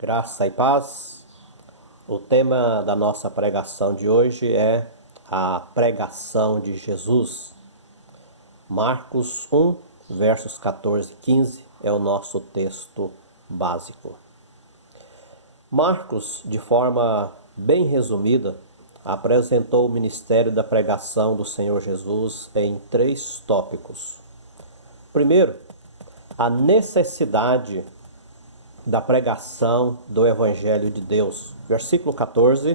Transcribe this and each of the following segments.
Graça e paz. O tema da nossa pregação de hoje é a pregação de Jesus. Marcos 1, versos 14 e 15 é o nosso texto básico. Marcos, de forma bem resumida, apresentou o ministério da pregação do Senhor Jesus em 3 tópicos. Primeiro, a necessidade da pregação do Evangelho de Deus. Versículo 14.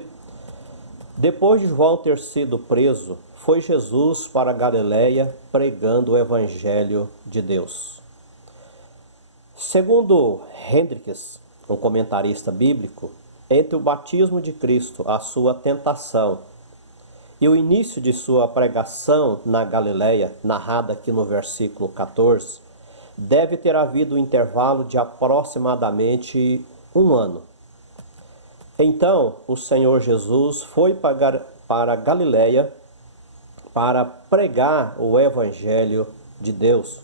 Depois de João ter sido preso, foi Jesus para a Galiléia pregando o Evangelho de Deus. Segundo Hendricks, um comentarista bíblico, entre o batismo de Cristo, a sua tentação e o início de sua pregação na Galiléia, narrada aqui no versículo 14, deve ter havido um intervalo de aproximadamente 1 ano. Então, o Senhor Jesus foi para Galiléia para pregar o Evangelho de Deus.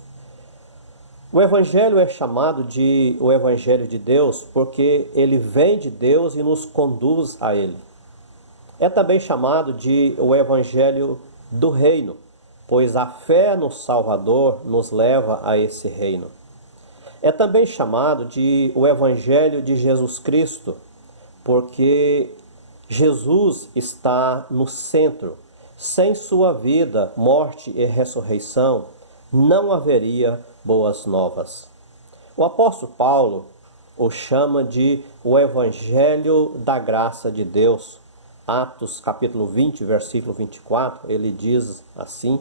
O Evangelho é chamado de o Evangelho de Deus porque ele vem de Deus e nos conduz a ele. É também chamado de o Evangelho do Reino, pois a fé no Salvador nos leva a esse reino. É também chamado de o Evangelho de Jesus Cristo, porque Jesus está no centro. Sem sua vida, morte e ressurreição, não haveria boas novas. O apóstolo Paulo o chama de o Evangelho da graça de Deus. Atos capítulo 20, versículo 24, ele diz assim: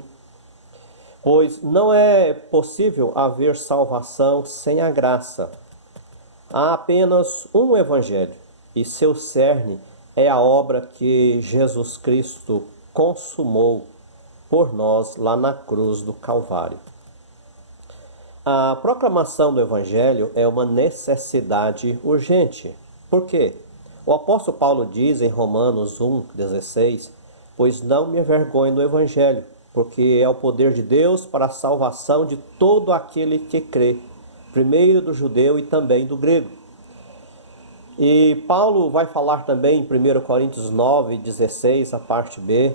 pois não é possível haver salvação sem a graça. Há apenas um Evangelho, e seu cerne é a obra que Jesus Cristo consumou por nós lá na cruz do Calvário. A proclamação do Evangelho é uma necessidade urgente. Por quê? O apóstolo Paulo diz em Romanos 1,16: pois não me envergonho do Evangelho, porque é o poder de Deus para a salvação de todo aquele que crê, primeiro do judeu e também do grego. E Paulo vai falar também em 1 Coríntios 9,16, a parte B,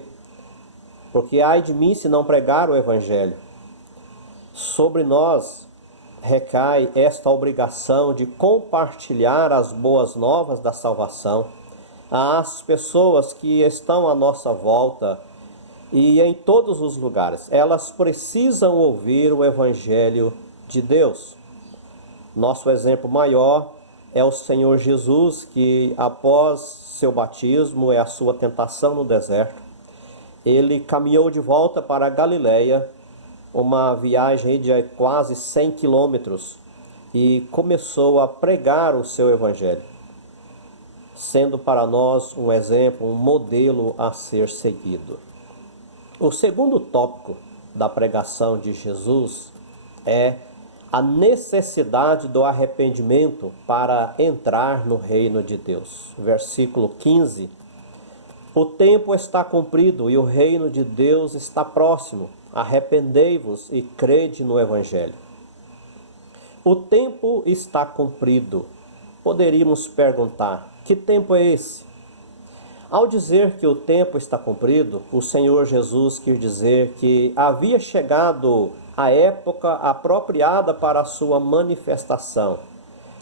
porque ai de mim se não pregar o Evangelho. Sobre nós recai esta obrigação de compartilhar as boas novas da salvação às pessoas que estão à nossa volta e em todos os lugares. Elas precisam ouvir o Evangelho de Deus. Nosso exemplo maior é o Senhor Jesus, que após seu batismo e a sua tentação no deserto, ele caminhou de volta para a Galiléia, uma viagem de quase 100 quilômetros, e começou a pregar o seu Evangelho, sendo para nós um exemplo, um modelo a ser seguido. O segundo tópico da pregação de Jesus é a necessidade do arrependimento para entrar no reino de Deus. Versículo 15. O tempo está cumprido e o reino de Deus está próximo. Arrependei-vos e crede no Evangelho. O tempo está cumprido. Poderíamos perguntar: que tempo é esse? Ao dizer que o tempo está cumprido, o Senhor Jesus quis dizer que havia chegado a época apropriada para a sua manifestação,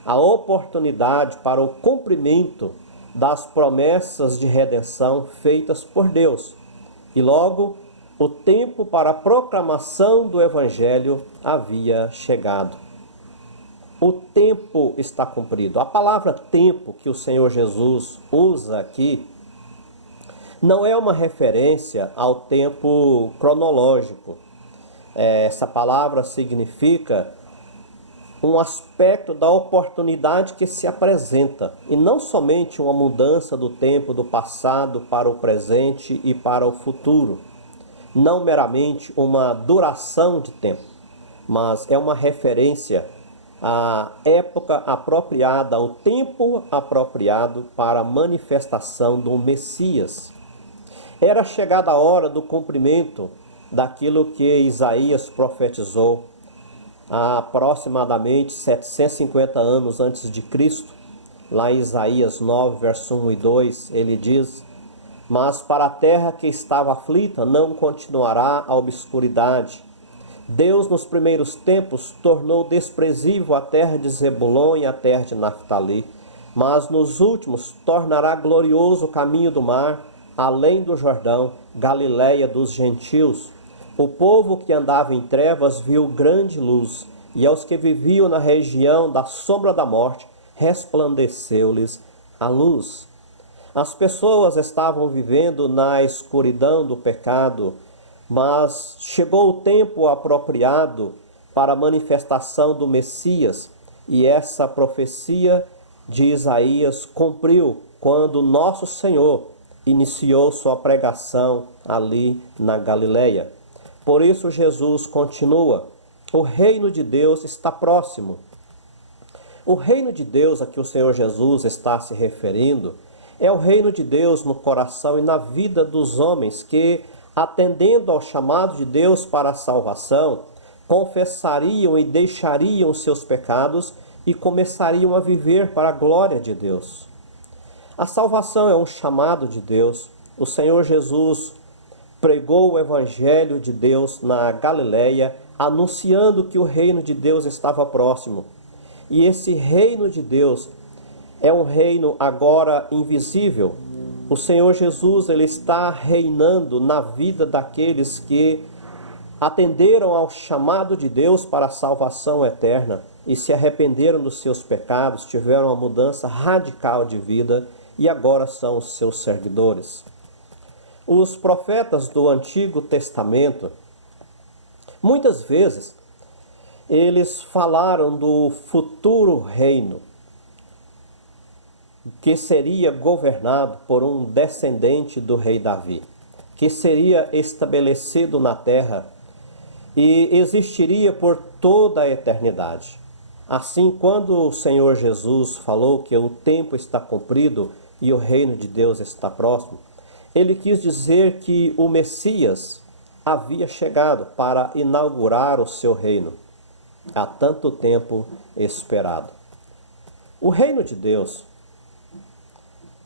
a oportunidade para o cumprimento das promessas de redenção feitas por Deus. E logo, o tempo para a proclamação do Evangelho havia chegado. O tempo está cumprido. A palavra tempo que o Senhor Jesus usa aqui não é uma referência ao tempo cronológico. Essa palavra significa um aspecto da oportunidade que se apresenta, e não somente uma mudança do tempo do passado para o presente e para o futuro. Não meramente uma duração de tempo, mas é uma referência à época apropriada, ao tempo apropriado para a manifestação do Messias. Era chegada a hora do cumprimento daquilo que Isaías profetizou há aproximadamente 750 anos antes de Cristo, lá em Isaías 9, verso 1 e 2, ele diz: mas para a terra que estava aflita não continuará a obscuridade. Deus, nos primeiros tempos, tornou desprezível a terra de Zebulon e a terra de Naftali, mas nos últimos tornará glorioso o caminho do mar, além do Jordão, Galiléia dos gentios. O povo que andava em trevas viu grande luz, e aos que viviam na região da sombra da morte, resplandeceu-lhes a luz. As pessoas estavam vivendo na escuridão do pecado, mas chegou o tempo apropriado para a manifestação do Messias, e essa profecia de Isaías cumpriu quando nosso Senhor iniciou sua pregação ali na Galileia. Por isso Jesus continua: o reino de Deus está próximo. O reino de Deus a que o Senhor Jesus está se referindo é o reino de Deus no coração e na vida dos homens que, atendendo ao chamado de Deus para a salvação, confessariam e deixariam os seus pecados e começariam a viver para a glória de Deus. A salvação é um chamado de Deus. O Senhor Jesus pregou o evangelho de Deus na Galileia, anunciando que o reino de Deus estava próximo. E esse reino de Deus é um reino agora invisível. O Senhor Jesus, ele está reinando na vida daqueles que atenderam ao chamado de Deus para a salvação eterna e se arrependeram dos seus pecados, tiveram uma mudança radical de vida e agora são os seus servidores. Os profetas do Antigo Testamento, muitas vezes, eles falaram do futuro reino, que seria governado por um descendente do rei Davi, que seria estabelecido na terra e existiria por toda a eternidade. Assim, quando o Senhor Jesus falou que o tempo está cumprido e o reino de Deus está próximo, ele quis dizer que o Messias havia chegado para inaugurar o seu reino, há tanto tempo esperado. O reino de Deus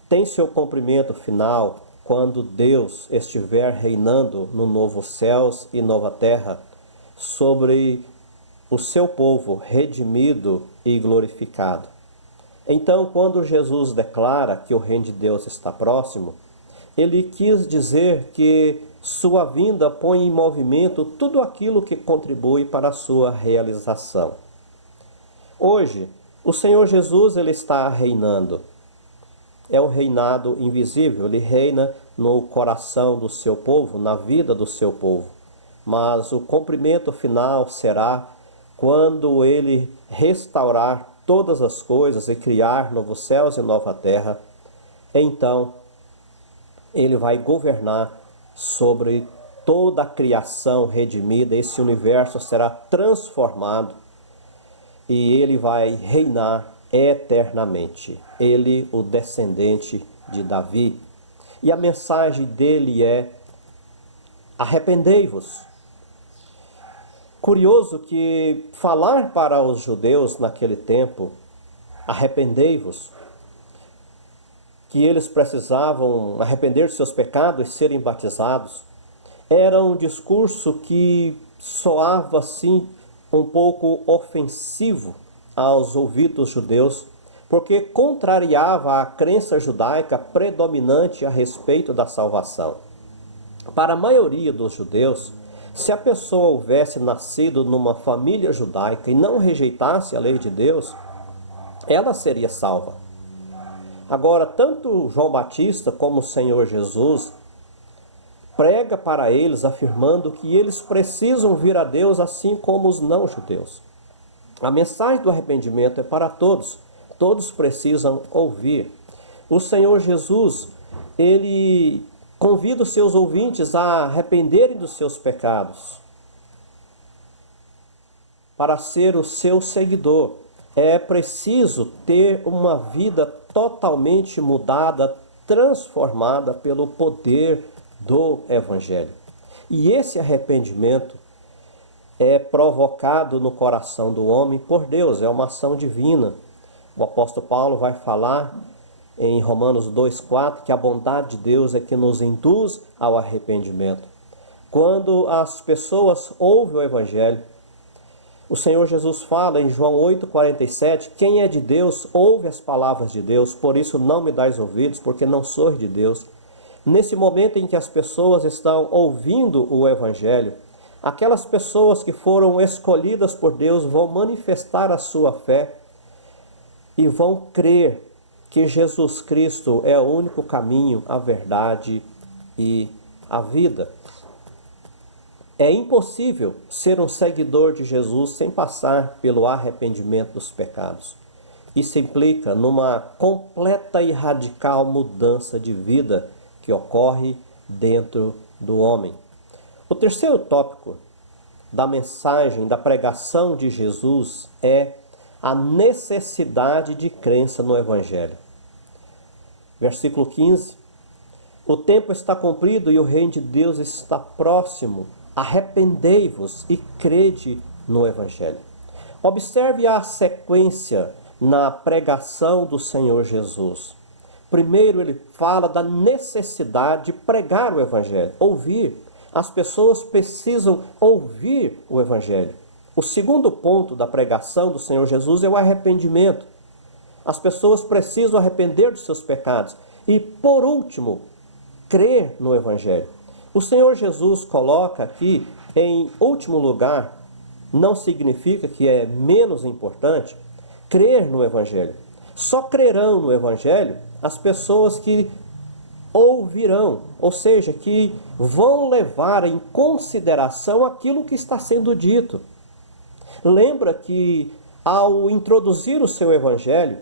tem seu cumprimento final quando Deus estiver reinando no novo céus e nova terra sobre o seu povo redimido e glorificado. Então, quando Jesus declara que o reino de Deus está próximo, ele quis dizer que sua vinda põe em movimento tudo aquilo que contribui para a sua realização. Hoje, o Senhor Jesus, ele está reinando. É um reinado invisível, ele reina no coração do seu povo, na vida do seu povo. Mas o cumprimento final será quando ele restaurar todas as coisas e criar novos céus e nova terra. Então, ele vai governar sobre toda a criação redimida, esse universo será transformado e ele vai reinar eternamente. Ele, o descendente de Davi. E a mensagem dele é: arrependei-vos. Curioso que falar para os judeus naquele tempo, arrependei-vos, que eles precisavam arrepender de seus pecados e serem batizados, era um discurso que soava assim um pouco ofensivo aos ouvidos judeus, porque contrariava a crença judaica predominante a respeito da salvação. Para a maioria dos judeus, se a pessoa houvesse nascido numa família judaica e não rejeitasse a lei de Deus, ela seria salva. Agora, tanto João Batista como o Senhor Jesus prega para eles afirmando que eles precisam vir a Deus assim como os não-judeus. A mensagem do arrependimento é para todos. Todos precisam ouvir. O Senhor Jesus, ele convida os seus ouvintes a arrependerem dos seus pecados, para ser o seu seguidor. É preciso ter uma vida totalmente mudada, transformada pelo poder do Evangelho. E esse arrependimento é provocado no coração do homem por Deus, é uma ação divina. O apóstolo Paulo vai falar em Romanos 2,4 que a bondade de Deus é que nos induz ao arrependimento. Quando as pessoas ouvem o Evangelho, o Senhor Jesus fala em João 8,47, quem é de Deus ouve as palavras de Deus, por isso não me dais ouvidos, porque não sois de Deus. Nesse momento em que as pessoas estão ouvindo o Evangelho, aquelas pessoas que foram escolhidas por Deus vão manifestar a sua fé e vão crer que Jesus Cristo é o único caminho, a verdade e a vida. É impossível ser um seguidor de Jesus sem passar pelo arrependimento dos pecados. Isso implica numa completa e radical mudança de vida que ocorre dentro do homem. O terceiro tópico da mensagem, da pregação de Jesus é a necessidade de crença no Evangelho. Versículo 15. O tempo está cumprido e o reino de Deus está próximo. Arrependei-vos e crede no Evangelho. Observe a sequência na pregação do Senhor Jesus. Primeiro ele fala da necessidade de pregar o Evangelho, ouvir. As pessoas precisam ouvir o Evangelho. O segundo ponto da pregação do Senhor Jesus é o arrependimento. As pessoas precisam arrepender dos seus pecados. E, por último, crer no Evangelho. O Senhor Jesus coloca aqui, em último lugar, não significa que é menos importante, crer no Evangelho. Só crerão no Evangelho as pessoas que ouvirão, ou seja, que vão levar em consideração aquilo que está sendo dito. Lembra que, ao introduzir o seu Evangelho,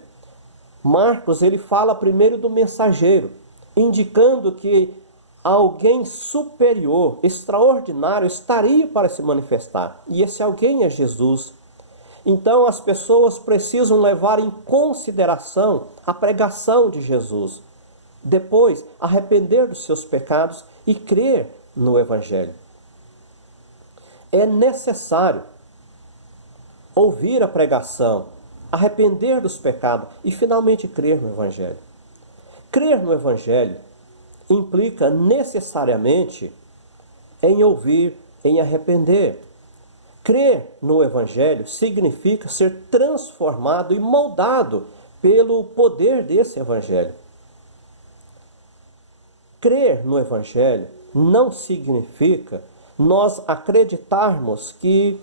Marcos ele fala primeiro do mensageiro, indicando que alguém superior, extraordinário, estaria para se manifestar. E esse alguém é Jesus. Então as pessoas precisam levar em consideração a pregação de Jesus. Depois, arrepender dos seus pecados e crer no Evangelho. É necessário ouvir a pregação, arrepender dos pecados e finalmente crer no Evangelho. Crer no Evangelho implica necessariamente em ouvir, em arrepender. Crer no Evangelho significa ser transformado e moldado pelo poder desse Evangelho. Crer no Evangelho não significa nós acreditarmos que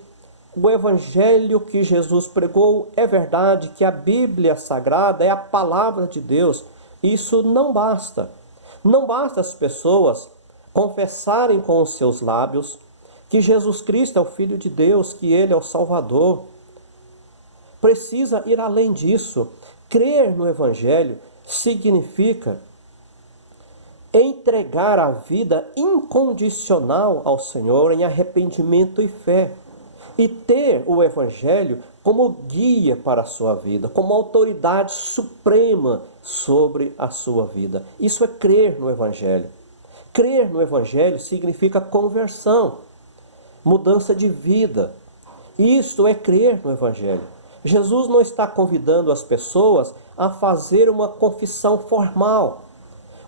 o Evangelho que Jesus pregou é verdade, que a Bíblia Sagrada é a palavra de Deus. Isso não basta. Não basta as pessoas confessarem com os seus lábios que Jesus Cristo é o Filho de Deus, que Ele é o Salvador. Precisa ir além disso. Crer no Evangelho significa entregar a vida incondicional ao Senhor em arrependimento e fé. E ter o Evangelho como guia para a sua vida, como autoridade suprema sobre a sua vida. Isso é crer no Evangelho. Crer no Evangelho significa conversão, mudança de vida. Isto é crer no Evangelho. Jesus não está convidando as pessoas a fazer uma confissão formal.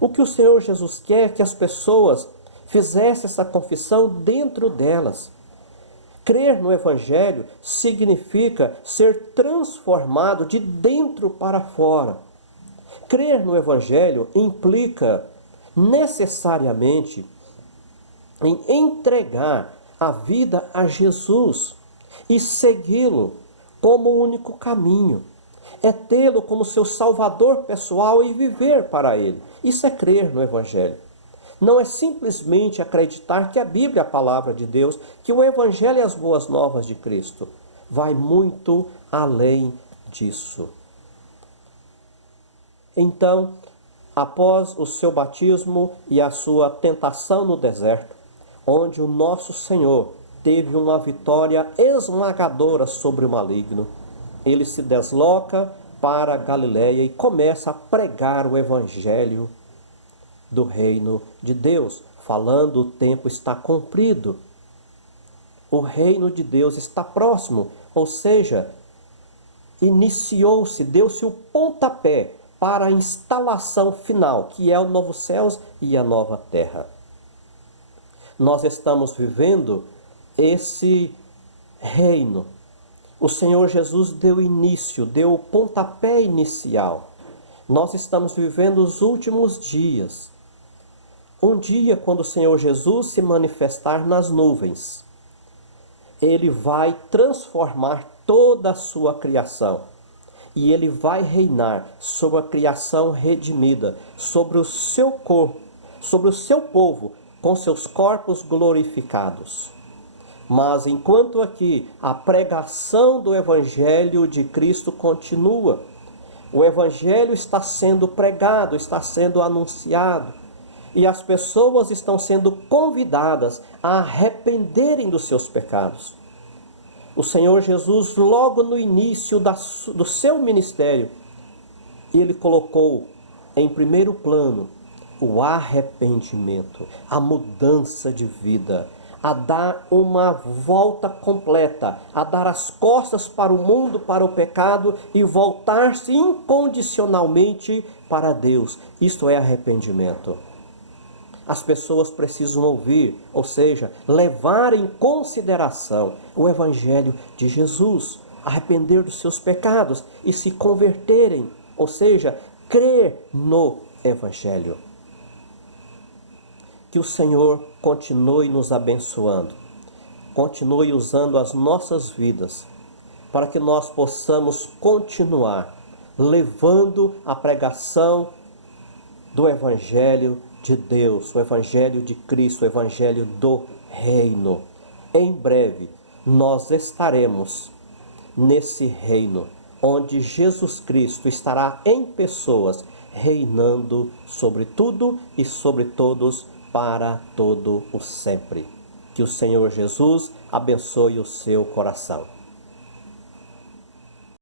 O que o Senhor Jesus quer é que as pessoas fizessem essa confissão dentro delas. Crer no Evangelho significa ser transformado de dentro para fora. Crer no Evangelho implica necessariamente em entregar a vida a Jesus e segui-lo como o único caminho. É tê-lo como seu salvador pessoal e viver para ele. Isso é crer no Evangelho. Não é simplesmente acreditar que a Bíblia é a palavra de Deus, que o Evangelho é as boas novas de Cristo. Vai muito além disso. Então, após o seu batismo e a sua tentação no deserto, onde o nosso Senhor teve uma vitória esmagadora sobre o maligno, ele se desloca para a Galiléia e começa a pregar o Evangelho do reino de Deus, falando o tempo está cumprido. O reino de Deus está próximo, ou seja, iniciou-se, deu-se o pontapé para a instalação final, que é o novo céus e a nova terra. Nós estamos vivendo esse reino. O Senhor Jesus deu início, deu o pontapé inicial. Nós estamos vivendo os últimos dias. Um dia, quando o Senhor Jesus se manifestar nas nuvens, Ele vai transformar toda a sua criação. E Ele vai reinar sobre a criação redimida, sobre o seu corpo, sobre o seu povo, com seus corpos glorificados. Mas enquanto aqui a pregação do Evangelho de Cristo continua, o Evangelho está sendo pregado, está sendo anunciado, e as pessoas estão sendo convidadas a arrependerem dos seus pecados. O Senhor Jesus, logo no início do seu ministério, Ele colocou em primeiro plano o arrependimento, a mudança de vida, a dar uma volta completa, a dar as costas para o mundo, para o pecado e voltar-se incondicionalmente para Deus. Isto é arrependimento. As pessoas precisam ouvir, ou seja, levar em consideração o Evangelho de Jesus, arrepender dos seus pecados e se converterem, ou seja, crer no Evangelho. Que o Senhor continue nos abençoando, continue usando as nossas vidas, para que nós possamos continuar levando a pregação do Evangelho de Deus, o Evangelho de Cristo, o Evangelho do Reino. Em breve, nós estaremos nesse reino, onde Jesus Cristo estará em pessoas, reinando sobre tudo e sobre todos, para todo o sempre. Que o Senhor Jesus abençoe o seu coração.